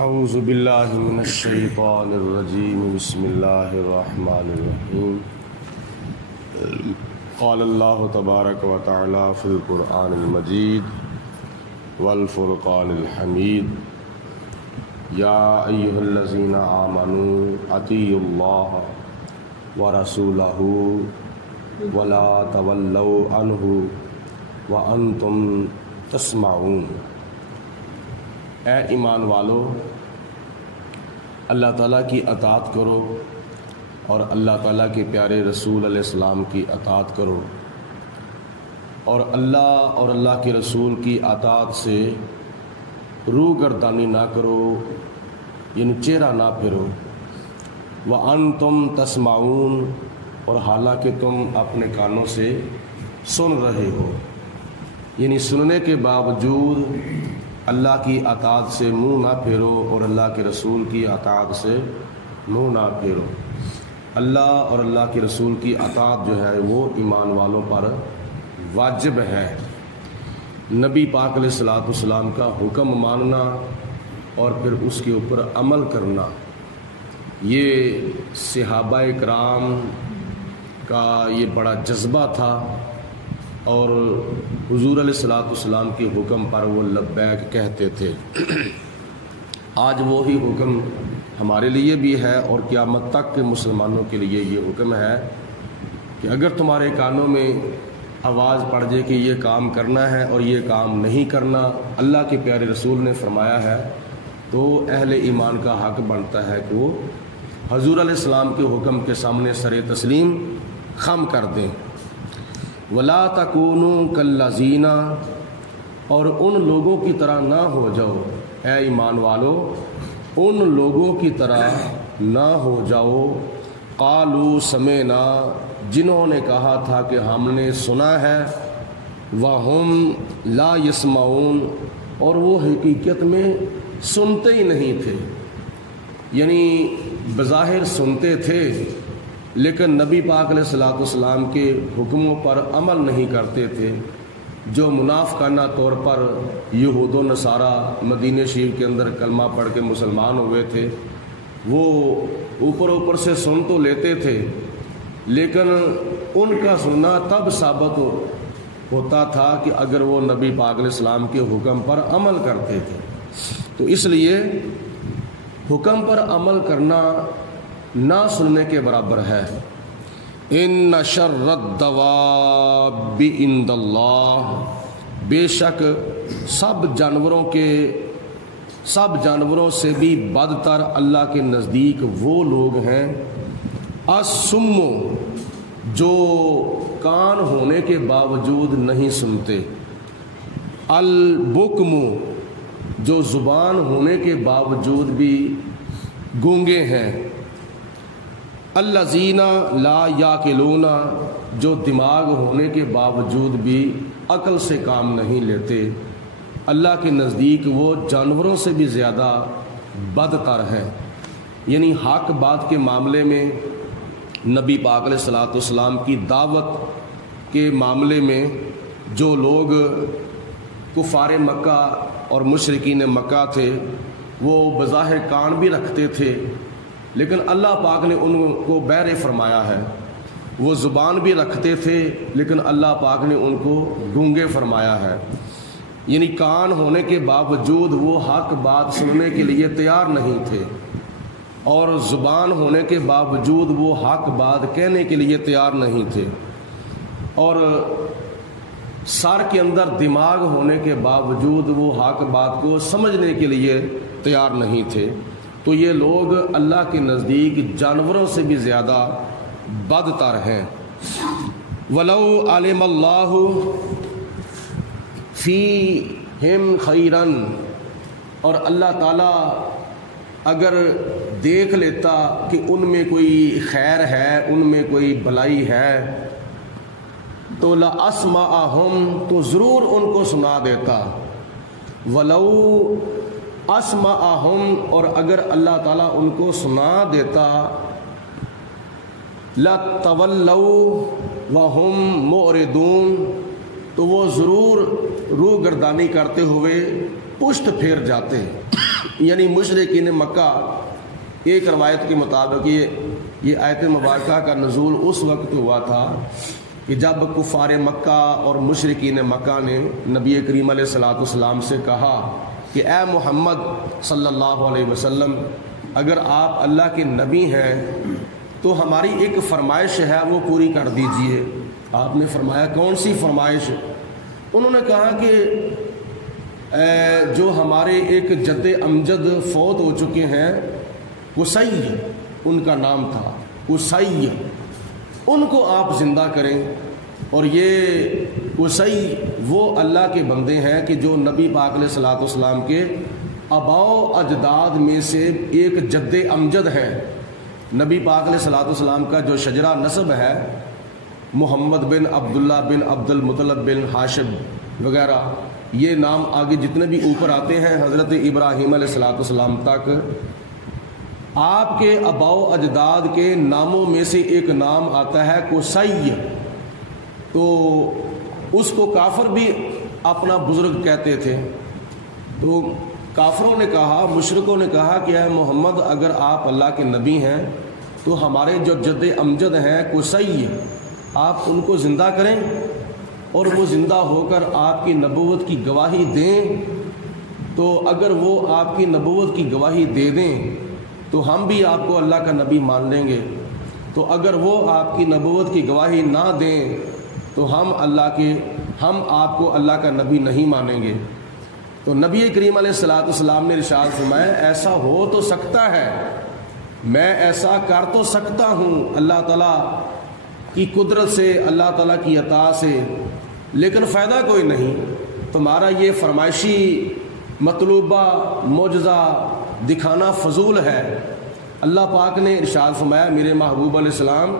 اعوذ باللہ من الشیطان الرجیم بسم اللہ الرحمن الرحیم قال اللہ تبارک و تعالی فی القرآن المجید والفرقان الحمید یا ایہا الذین آمنوا اطیعوا اللہ ورسولہ ولا تولوا عنہ وانتم تسمعون۔ اے ایمان والو، اللہ تعالیٰ کی اطاعت کرو اور اللہ تعالیٰ کے پیارے رسول علیہ السلام کی اطاعت کرو، اور اللہ کے رسول کی اطاعت سے روگردانی نہ کرو، یعنی چہرہ نہ پھرو۔ وَأَنْتُمْ تَسْمَعُونَ، اور حالانکہ تم اپنے کانوں سے سن رہے ہو، یعنی سننے کے باوجود اللہ کی اطاعت سے منہ نہ پھیرو اور اللہ کے رسول کی اطاعت سے منہ نہ پھیرو۔ اللہ اور اللہ کے رسول کی اطاعت جو ہے وہ ایمان والوں پر واجب ہے۔ نبی پاک علیہ الصلوۃ والسلام کا حکم ماننا اور پھر اس کے اوپر عمل کرنا، یہ صحابہ کرام کا یہ بڑا جذبہ تھا، اور حضور علیہ الصلوۃ والسلام کے حکم پر وہ لبیک کہتے تھے۔ آج وہی حکم ہمارے لیے بھی ہے اور قیامت تک کے مسلمانوں کے لیے یہ حکم ہے کہ اگر تمہارے کانوں میں آواز پڑ جائے کہ یہ کام کرنا ہے اور یہ کام نہیں کرنا، اللہ کے پیارے رسول نے فرمایا ہے، تو اہل ایمان کا حق بنتا ہے کہ وہ حضور علیہ السلام کے حکم کے سامنے سر تسلیم خم کر دیں۔ وَلَا تَكُونُوا كَالَّذِينَ، اور ان لوگوں کی طرح نہ ہو جاؤ، اے ایمان والو ان لوگوں کی طرح نہ ہو جاؤ، قالوا سمعنا، جنہوں نے کہا تھا کہ ہم نے سنا ہے، وَهُمْ لَا يَسْمَعُونَ، اور وہ حقیقت میں سنتے ہی نہیں تھے، یعنی بظاہر سنتے تھے لیکن نبی پاک علیہ الصلوۃ والسلام کے حکموں پر عمل نہیں کرتے تھے۔ جو منافقانہ طور پر یہود و نصارہ مدینہ شریف کے اندر کلمہ پڑھ کے مسلمان ہوئے تھے، وہ اوپر سے سن تو لیتے تھے، لیکن ان کا سننا تب ثابت ہوتا تھا کہ اگر وہ نبی پاک علیہ السلام کے حکم پر عمل کرتے تھے۔ تو اس لیے حکم پر عمل کرنا نہ سننے کے برابر ہے۔ ان شر الدواب عند اللہ، بے شک سب جانوروں سے بھی بدتر اللہ کے نزدیک وہ لوگ ہیں، الصم، جو کان ہونے کے باوجود نہیں سنتے، البکم، جو زبان ہونے کے باوجود بھی گونگے ہیں، الذین لا یاکلون، جو دماغ ہونے کے باوجود بھی عقل سے کام نہیں لیتے۔ اللہ کے نزدیک وہ جانوروں سے بھی زیادہ بدتر ہے، یعنی حق بات کے معاملے میں نبی پاک علیہ الصلوۃ والسلام کی دعوت کے معاملے میں جو لوگ کفار مکہ اور مشرکین مکہ تھے، وہ بظاہر کان بھی رکھتے تھے، لیکن اللہ پاک نے ان کو بہرے فرمایا ہے۔ وہ زبان بھی رکھتے تھے لیکن اللہ پاک نے ان کو گونگے فرمایا ہے، یعنی کان ہونے کے باوجود وہ حق بات سننے کے لیے تیار نہیں تھے، اور زبان ہونے کے باوجود وہ حق بات کہنے کے لیے تیار نہیں تھے، اور سر کے اندر دماغ ہونے کے باوجود وہ حق بات کو سمجھنے کے لیے تیار نہیں تھے۔ تو یہ لوگ اللہ کے نزدیک جانوروں سے بھی زیادہ بدتر ہیں۔ وَلَوْ عَلِمَ اللَّهُ فِيهِمْ خَيْرًا، اور اللہ تعالیٰ اگر دیکھ لیتا کہ ان میں کوئی خیر ہے، ان میں کوئی بھلائی ہے، تو لَأَسْمَعَهُمْ، تو ضرور ان کو سنا دیتا۔ وَلَوْ اسمعہم، اور اگر اللہ تعالیٰ ان کو سنا دیتا، لَتَوَلَّوْا وَهُمْ مُعْرِضُونَ، تو وہ ضرور روگردانی کرتے ہوئے پشت پھیر جاتے۔ یعنی مشرکین مکہ، ایک روایت کے مطابق یہ آیت مبارکہ کا نزول اس وقت ہوا تھا کہ جب کفار مکہ اور مشرکین مکہ نے نبی کریم علیہ الصلوۃ والسلام سے کہا کہ اے محمد صلی اللہ علیہ وسلم، اگر آپ اللہ کے نبی ہیں تو ہماری ایک فرمائش ہے وہ پوری کر دیجئے۔ آپ نے فرمایا کون سی فرمائش؟ انہوں نے کہا کہ جو ہمارے ایک جد امجد فوت ہو چکے ہیں، قصی ان کا نام تھا، قصی، ان کو آپ زندہ کریں۔ اور یہ قصی وہ اللہ کے بندے ہیں کہ جو نبی پاک علیہ الصلوۃ والسلام کے آباء و اجداد میں سے ایک جد امجد ہیں۔ نبی پاک علیہ الصلوۃ والسلام کا جو شجرہ نسب ہے، محمد بن عبداللہ بن عبد المطلب بن ہاشم وغیرہ، یہ نام آگے جتنے بھی اوپر آتے ہیں حضرت ابراہیم علیہ الصلوۃ والسلام تک، آپ کے آباء و اجداد کے ناموں میں سے ایک نام آتا ہے قصی۔ تو اس کو کافر بھی اپنا بزرگ کہتے تھے۔ تو کافروں نے کہا، مشرکوں نے کہا کہ اے محمد، اگر آپ اللہ کے نبی ہیں تو ہمارے جو جد امجد ہیں قصی، آپ ان کو زندہ کریں اور وہ زندہ ہو کر آپ کی نبوت کی گواہی دیں۔ تو اگر وہ آپ کی نبوت کی گواہی دے دیں تو ہم بھی آپ کو اللہ کا نبی مان لیں گے، تو اگر وہ آپ کی نبوت کی گواہی نہ دیں تو ہم آپ کو اللہ کا نبی نہیں مانیں گے۔ تو نبی کریم علیہ الصلوۃ والسلام نے ارشاد فرمایا ایسا ہو تو سکتا ہے، میں ایسا کر تو سکتا ہوں اللہ تعالیٰ کی قدرت سے، اللہ تعالیٰ کی عطا سے، لیکن فائدہ کوئی نہیں، تمہارا یہ فرمائشی مطلوبہ معجزہ دکھانا فضول ہے۔ اللہ پاک نے ارشاد فرمایا میرے محبوب علیہ السلام،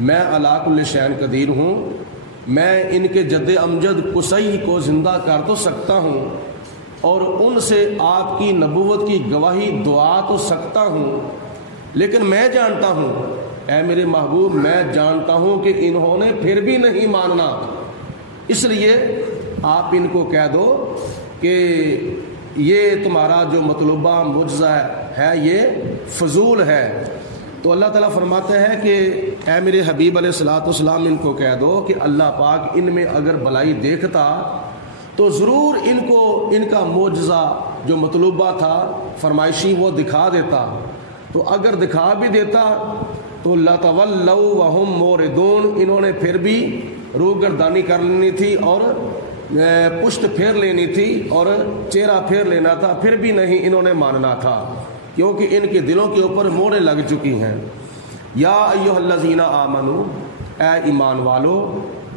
میں علی کل شیء قدیر ہوں، میں ان کے جد امجد قصی کو زندہ کر تو سکتا ہوں اور ان سے آپ کی نبوت کی گواہی دعا تو سکتا ہوں، لیکن میں جانتا ہوں اے میرے محبوب، میں جانتا ہوں کہ انہوں نے پھر بھی نہیں ماننا، اس لیے آپ ان کو کہہ دو کہ یہ تمہارا جو مطلوبہ معجزہ ہے یہ فضول ہے۔ تو اللہ تعالیٰ فرماتے ہیں کہ اے میرے حبیب علیہ الصلوۃ والسلام، ان کو کہہ دو کہ اللہ پاک ان میں اگر بلائی دیکھتا تو ضرور ان کو ان کا معجزہ جو مطلوبہ تھا فرمائشی وہ دکھا دیتا، تو اگر دکھا بھی دیتا تو لَتَوَلَّوْا وَهُمْ مُعْرِضُونَ، انہوں نے پھر بھی روگردانی کر لینی تھی اور پشت پھیر لینی تھی اور چہرہ پھیر لینا تھا، پھر بھی نہیں انہوں نے ماننا تھا، کیونکہ ان کے دلوں کے اوپر مہریں لگ چکی ہیں۔ یا ایھا الذین آمنوا، اے ایمان والو،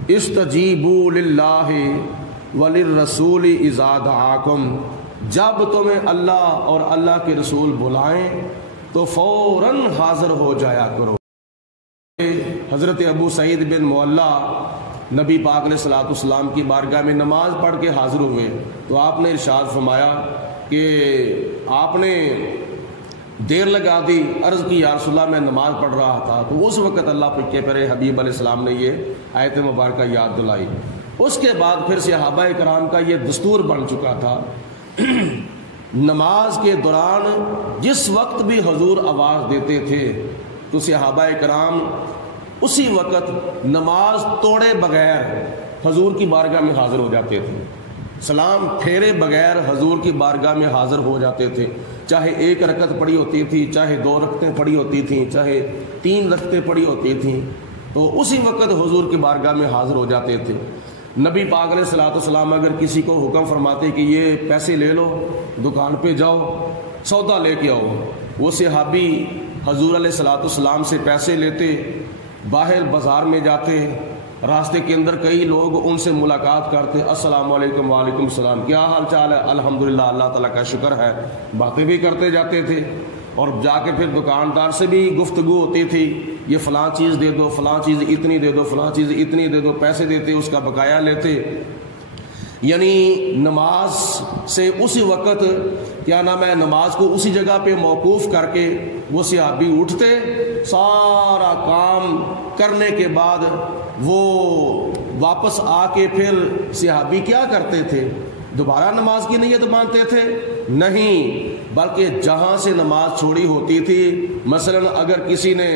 استجیبوا للہ وللرسول اذا دعاکم، جب تمہیں اللہ اور اللہ کے رسول بلائیں تو فوراً حاضر ہو جایا کرو۔ حضرت ابو سعید بن معلّہ نبی پاک علیہ الصلوۃ والسلام کی بارگاہ میں نماز پڑھ کے حاضر ہوئے، تو آپ نے ارشاد فرمایا کہ آپ نے دیر لگا دی، عرض کی یا رسول اللہ میں نماز پڑھ رہا تھا، تو اس وقت اللہ کے پیارے حبیب علیہ السلام نے یہ آیت مبارکہ یاد دلائی۔ اس کے بعد پھر صحابہ کرام کا یہ دستور بن چکا تھا، نماز کے دوران جس وقت بھی حضور آواز دیتے تھے تو صحابہ کرام اسی وقت نماز توڑے بغیر حضور کی بارگاہ میں حاضر ہو جاتے تھے، سلام پھیرے بغیر حضور کی بارگاہ میں حاضر ہو جاتے تھے، چاہے ایک رکعت پڑھی ہوتی تھی، چاہے 2 رکعتیں پڑھی ہوتی تھیں، چاہے 3 رکعتیں پڑھی ہوتی تھیں، تو اسی وقت حضور کی بارگاہ میں حاضر ہو جاتے تھے۔ نبی پاک علیہ الصلوۃ والسلام اگر کسی کو حکم فرماتے کہ یہ پیسے لے لو، دکان پہ جاؤ سودا لے کے آؤ، وہ صحابی حضور علیہ الصلوۃ والسلام سے پیسے لیتے، باہر بازار میں جاتے، راستے کے اندر کئی لوگ ان سے ملاقات کرتے، السلام علیکم، وعلیکم السلام، کیا حال چال ہے؟ الحمدللہ، اللہ تعالیٰ کا شکر ہے، باتیں بھی کرتے جاتے تھے، اور جا کے پھر دکاندار سے بھی گفتگو ہوتی تھی، یہ فلاں چیز دے دو، فلاں چیز اتنی دے دو، فلاں چیز اتنی دے دو، پیسے دیتے، اس کا بقایا لیتے۔ یعنی نماز سے اسی وقت کیا نام ہے، نماز کو اسی جگہ پہ موقوف کر کے وہ صحابی اٹھتے، سارا کام کرنے کے بعد وہ واپس آ کے پھر صحابی کیا کرتے تھے؟ دوبارہ نماز کی نیت مانتے تھے؟ نہیں، بلکہ جہاں سے نماز چھوڑی ہوتی تھی، مثلا اگر کسی نے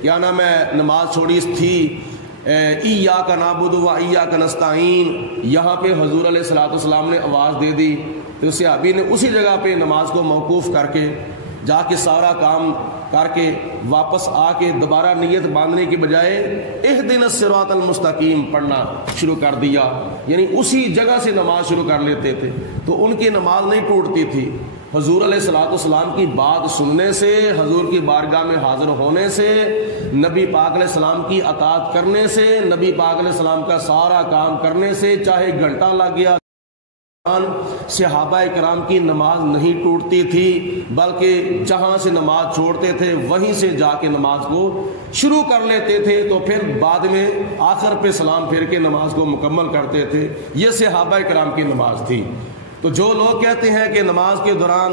کیا نام ہے نماز چھوڑی تھی ایاک نعبد و ایاک نستعین، یہاں پہ حضور علیہ الصلوۃ والسلام نے آواز دے دی تو صحابی نے اسی جگہ پہ نماز کو موقوف کر کے جا کے سارا کام کر کے واپس آ کے دوبارہ نیت باندھنے کی بجائے اہدنا الصراط المستقیم پڑھنا شروع کر دیا، یعنی اسی جگہ سے نماز شروع کر لیتے تھے تو ان کی نماز نہیں ٹوٹتی تھی۔ حضور علیہ الصلوۃ والسلام کی بات سننے سے، حضور کی بارگاہ میں حاضر ہونے سے، نبی پاک علیہ السلام کی اطاعت کرنے سے، نبی پاک علیہ السلام کا سارا کام کرنے سے، چاہے گھنٹہ لگ گیا، صحابہ کرام کی نماز نہیں ٹوٹتی تھی، بلکہ جہاں سے نماز چھوڑتے تھے وہیں سے جا کے نماز کو شروع کر لیتے تھے، تو پھر بعد میں آخر پہ سلام پھیر کے نماز کو مکمل کرتے تھے۔ یہ صحابہ کرام کی نماز تھی۔ تو جو لوگ کہتے ہیں کہ نماز کے دوران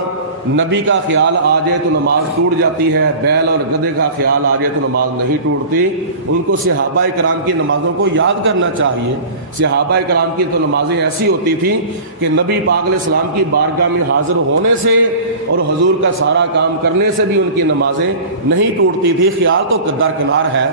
نبی کا خیال آ جائے تو نماز ٹوٹ جاتی ہے، بیل اور گدھے کا خیال آ جائے تو نماز نہیں ٹوٹتی، ان کو صحابہ کرام کی نمازوں کو یاد کرنا چاہیے۔ صحابہ کرام کی تو نمازیں ایسی ہوتی تھیں کہ نبی پاک علیہ السلام کی بارگاہ میں حاضر ہونے سے اور حضور کا سارا کام کرنے سے بھی ان کی نمازیں نہیں ٹوٹتی تھی۔ خیال تو درکنار ہے،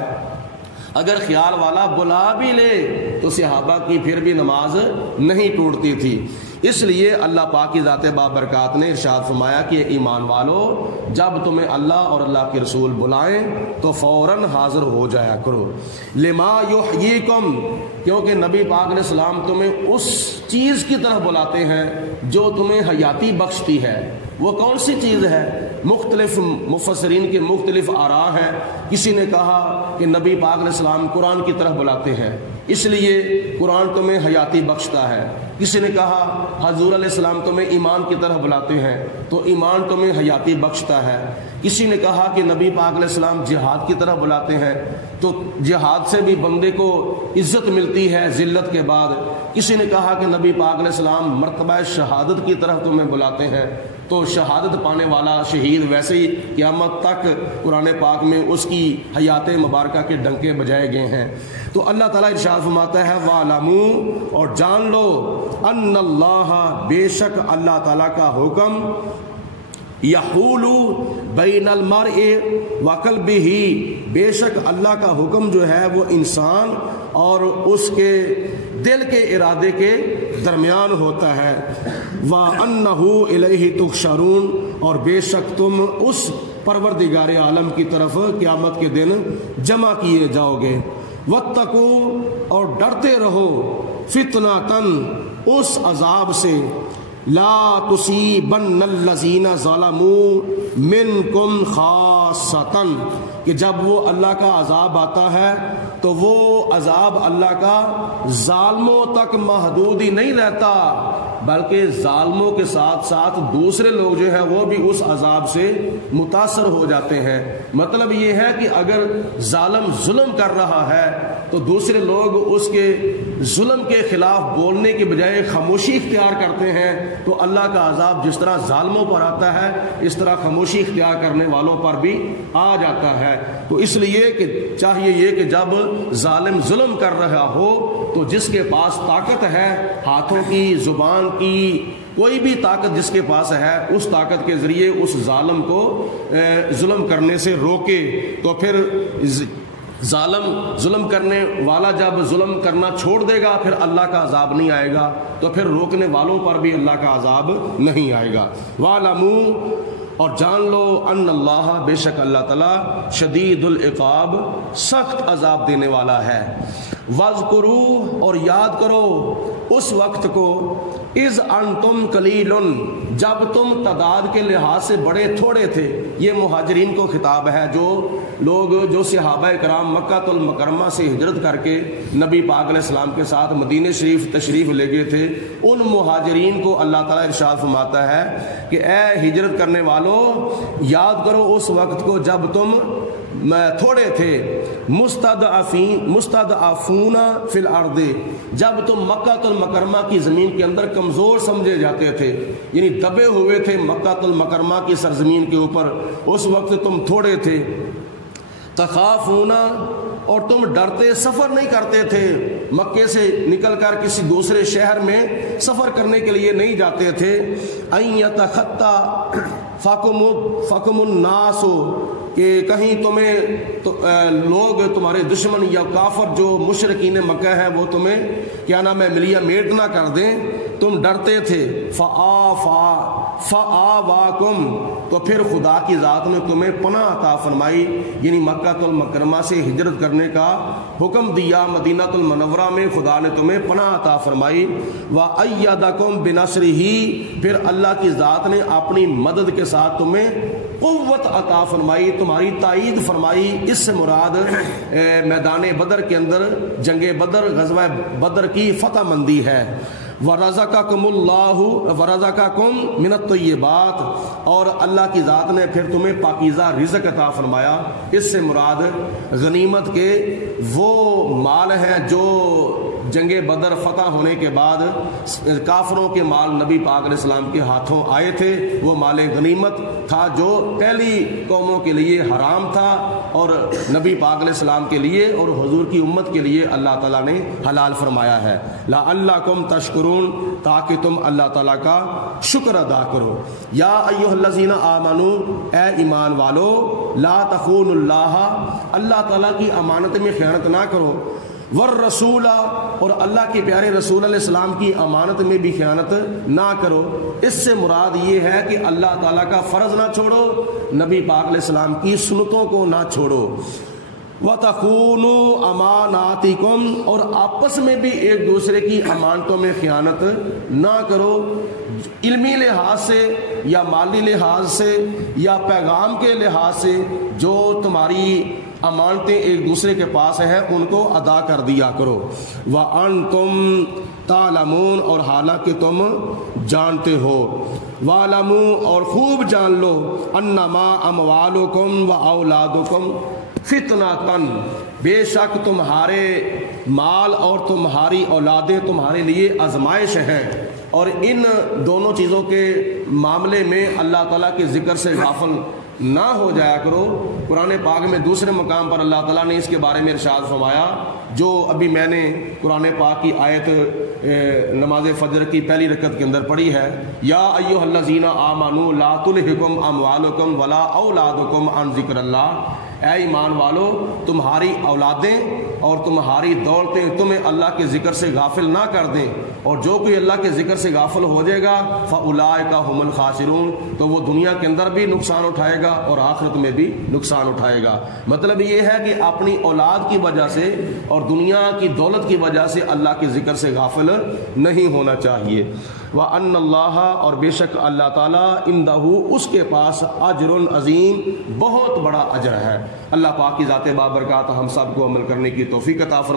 اگر خیال والا بلا بھی لے تو صحابہ کی پھر بھی نماز نہیں ٹوٹتی تھی۔ اس لیے اللہ پاک کی ذات بابرکات نے ارشاد فرمایا کہ ایمان والو، جب تمہیں اللہ اور اللہ کے رسول بلائیں تو فوراً حاضر ہو جایا کرو، لما یحییکم، کیونکہ نبی پاک علیہ السلام تمہیں اس چیز کی طرف بلاتے ہیں جو تمہیں حیاتی بخشتی ہے۔ وہ کون سی چیز ہے؟ مختلف مفسرین کے مختلف آراء ہیں۔ کسی نے کہا کہ نبی پاک علیہ السلام قرآن کی طرف بلاتے ہیں اس لیے قرآن تمہیں حیاتی بخشتا ہے، کسی نے کہا حضور علیہ السلام تمہیں ایمان کی طرف بلاتے ہیں تو ایمان تمہیں حیاتی بخشتا ہے، کسی نے کہا کہ نبی پاک علیہ السلام جہاد کی طرف بلاتے ہیں تو جہاد سے بھی بندے کو عزت ملتی ہے ذلت کے بعد، کسی نے کہا کہ نبی پاک علیہ السلام مرتبہ شہادت کی طرف تمہیں بلاتے ہیں تو شہادت پانے والا شہید ویسے ہی قیامت تک قرآن پاک میں اس کی حیات مبارکہ کے ڈنکے بجائے گئے ہیں۔ تو اللہ تعالیٰ ارشاد فرماتا ہے وَاعْلَمُوا، اور جان لو، ان اللہ، بے شک اللہ تعالیٰ کا حکم، یحول بین المرء وقلبہ، بے شک اللہ کا حکم جو ہے وہ انسان اور اس کے دل کے ارادے کے درمیان ہوتا ہے، وَأَنَّهُ إِلَيْهِ تُحْشَرُونَ، اور بے شک تم اس پروردگار عالم کی طرف قیامت کے دن جمع کیے جاؤ گے، وَاتَّقُوا، اور ڈرتے رہو، فِتْنَةً، اس عذاب سے، لا تصیبن الذین ظلموا منکم خاصۃ، کہ جب وہ اللہ کا عذاب آتا ہے تو وہ عذاب اللہ کا ظالموں تک محدود ہی نہیں رہتا، بلکہ ظالموں کے ساتھ ساتھ دوسرے لوگ جو ہیں وہ بھی اس عذاب سے متاثر ہو جاتے ہیں۔ مطلب یہ ہے کہ اگر ظالم ظلم کر رہا ہے تو دوسرے لوگ اس کے ظلم کے خلاف بولنے کے بجائے خاموشی اختیار کرتے ہیں، تو اللہ کا عذاب جس طرح ظالموں پر آتا ہے اس طرح خاموشی اختیار کرنے والوں پر بھی آ جاتا ہے۔ تو اس لیے کہ چاہیے یہ کہ جب ظالم ظلم کر رہا ہو تو جس کے پاس طاقت ہے، ہاتھوں کی، زبان کی، کوئی بھی طاقت جس کے پاس ہے، اس طاقت کے ذریعے اس ظالم کو ظلم کرنے سے روکے، تو پھر ظلم کرنے والا جب ظلم کرنا چھوڑ دے گا پھر اللہ کا عذاب نہیں آئے گا، تو پھر روکنے والوں پر بھی اللہ کا عذاب نہیں آئے گا۔ وَاعْلَمُوا، اور جان لو، ان اللہ، بے شک اللہ تعالیٰ، شدید العقاب، سخت عذاب دینے والا ہے۔ وَاذْكُرُوا، اور یاد کرو اس وقت کو، اذ انتم قلیل، جب تم تعداد کے لحاظ سے بڑے تھوڑے تھے۔ یہ مہاجرین کو خطاب ہے، جو لوگ جو صحابہ کرام مکہ المکرمہ سے ہجرت کر کے نبی پاک علیہ السلام کے ساتھ مدینہ شریف تشریف لے گئے تھے، ان مہاجرین کو اللہ تعالیٰ ارشاد فرماتا ہے کہ اے ہجرت کرنے والوں، یاد کرو اس وقت کو جب تم تھوڑے تھے، مستضعفون فی الارض، جب تم مکہ المکرمہ کی زمین کے اندر کمزور سمجھے جاتے تھے، یعنی دبے ہوئے تھے مکہ المکرمہ کی سرزمین کے اوپر، اس وقت تم تھوڑے تھے۔ تخافون، اور تم ڈرتے سفر نہیں کرتے تھے، مکے سے نکل کر کسی دوسرے شہر میں سفر کرنے کے لیے نہیں جاتے تھے۔ ان یتخطا، فَقُمُ النَّاسُ کہ کہیں تمہیں لوگ تمہارے دشمن یا کافر جو مشرکین مکہ ہیں وہ تمہیں کیا نام ہے ملیہ میٹ نہ کر دیں، تم ڈرتے تھے، فآواکم تو پھر خدا کی ذات نے تمہیں پناہ عطا فرمائی، یعنی مکہ المکرمہ سے ہجرت کرنے کا حکم دیا، مدینہ المنورہ میں خدا نے تمہیں پناہ عطا فرمائی، وَأَيَّدَكُمْ بِنَصْرِهِ پھر اللہ کی ذات نے اپنی مدد کے ساتھ تمہیں قوت عطا فرمائی، تمہاری تائید فرمائی۔ اس سے مراد میدان بدر کے اندر جنگ بدر، غزوہ بدر کی فتح مندی ہے۔ وَرَزَقَكُمُ اللَّهُ وَرَزَقَكُم مِّنَ الطَّيِّبَاتِ اور اللہ کی ذات نے پھر تمہیں پاکیزہ رزق عطا فرمایا۔ اس سے مراد غنیمت کے وہ مال ہیں جو جنگ بدر فتح ہونے کے بعد کافروں کے مال نبی پاک علیہ السلام کے ہاتھوں آئے تھے، وہ مال غنیمت تھا جو پہلی قوموں کے لیے حرام تھا اور نبی پاک علیہ السلام کے لیے اور حضور کی امت کے لیے اللہ تعالیٰ نے حلال فرمایا ہے۔ لعلکم تشکرون تاکہ تم اللہ تعالیٰ کا شکر ادا کرو۔ یا ایھا الذین آمنوا اے ایمان والو، لا تخونوا اللہ تعالیٰ کی امانت میں خیانت نہ کرو، والرسول اور اللہ کے پیارے رسول علیہ السلام کی امانت میں بھی خیانت نہ کرو۔ اس سے مراد یہ ہے کہ اللہ تعالیٰ کا فرض نہ چھوڑو، نبی پاک علیہ السلام کی سنتوں کو نہ چھوڑو۔ وَتَخُونُوا أَمَانَاتِكُمْ اور آپس میں بھی ایک دوسرے کی امانتوں میں خیانت نہ کرو، علمی لحاظ سے یا مالی لحاظ سے یا پیغام کے لحاظ سے جو تمہاری امانتیں ایک دوسرے کے پاس ہیں ان کو ادا کر دیا کرو۔ وَأَنْتُمْ تَعْلَمُونَ اور حالانکہ تم جانتے ہو، وَاعْلَمُوا اور خوب جان لو، أَنَّمَا أَمْوَالُكُمْ وَأَوْلَادُكُمْ فِتْنَةً بے شک تمہارے مال اور تمہاری اولادیں تمہارے لیے آزمائش ہیں۔ اور ان دونوں چیزوں کے معاملے میں اللہ تعالیٰ کے ذکر سے غافل نہ ہو جایا کرو۔ قرآن پاک میں دوسرے مقام پر اللہ تعالیٰ نے اس کے بارے میں ارشاد فرمایا، جو ابھی میں نے قرآن پاک کی آیت نماز فجر کی پہلی رکعت کے اندر پڑھی ہے، یا ایھا الذین آمنوا لا تلھکم اموالکم ولا اولادکم عن ذکر اللہ، اے ایمان والو تمہاری اولادیں اور تمہاری دولتیں تمہیں اللہ کے ذکر سے غافل نہ کر دیں، اور جو کوئی اللہ کے ذکر سے غافل ہو جائے گا فاولئک ھم الخاسرون تو وہ دنیا کے اندر بھی نقصان اٹھائے گا اور آخرت میں بھی نقصان اٹھائے گا۔ مطلب یہ ہے کہ اپنی اولاد کی وجہ سے اور دنیا کی دولت کی وجہ سے اللہ کے ذکر سے غافل نہیں ہونا چاہیے۔ وَأَنَّ اللَّهَ اور بے شک اللہ تعالیٰ عِندَهُ اس کے پاس اجر عظیم بہت بڑا اجر ہے۔ اللہ پاک کی ذات بابرکات ہم سب کو عمل کرنے کی توفیق عطا فرمائے۔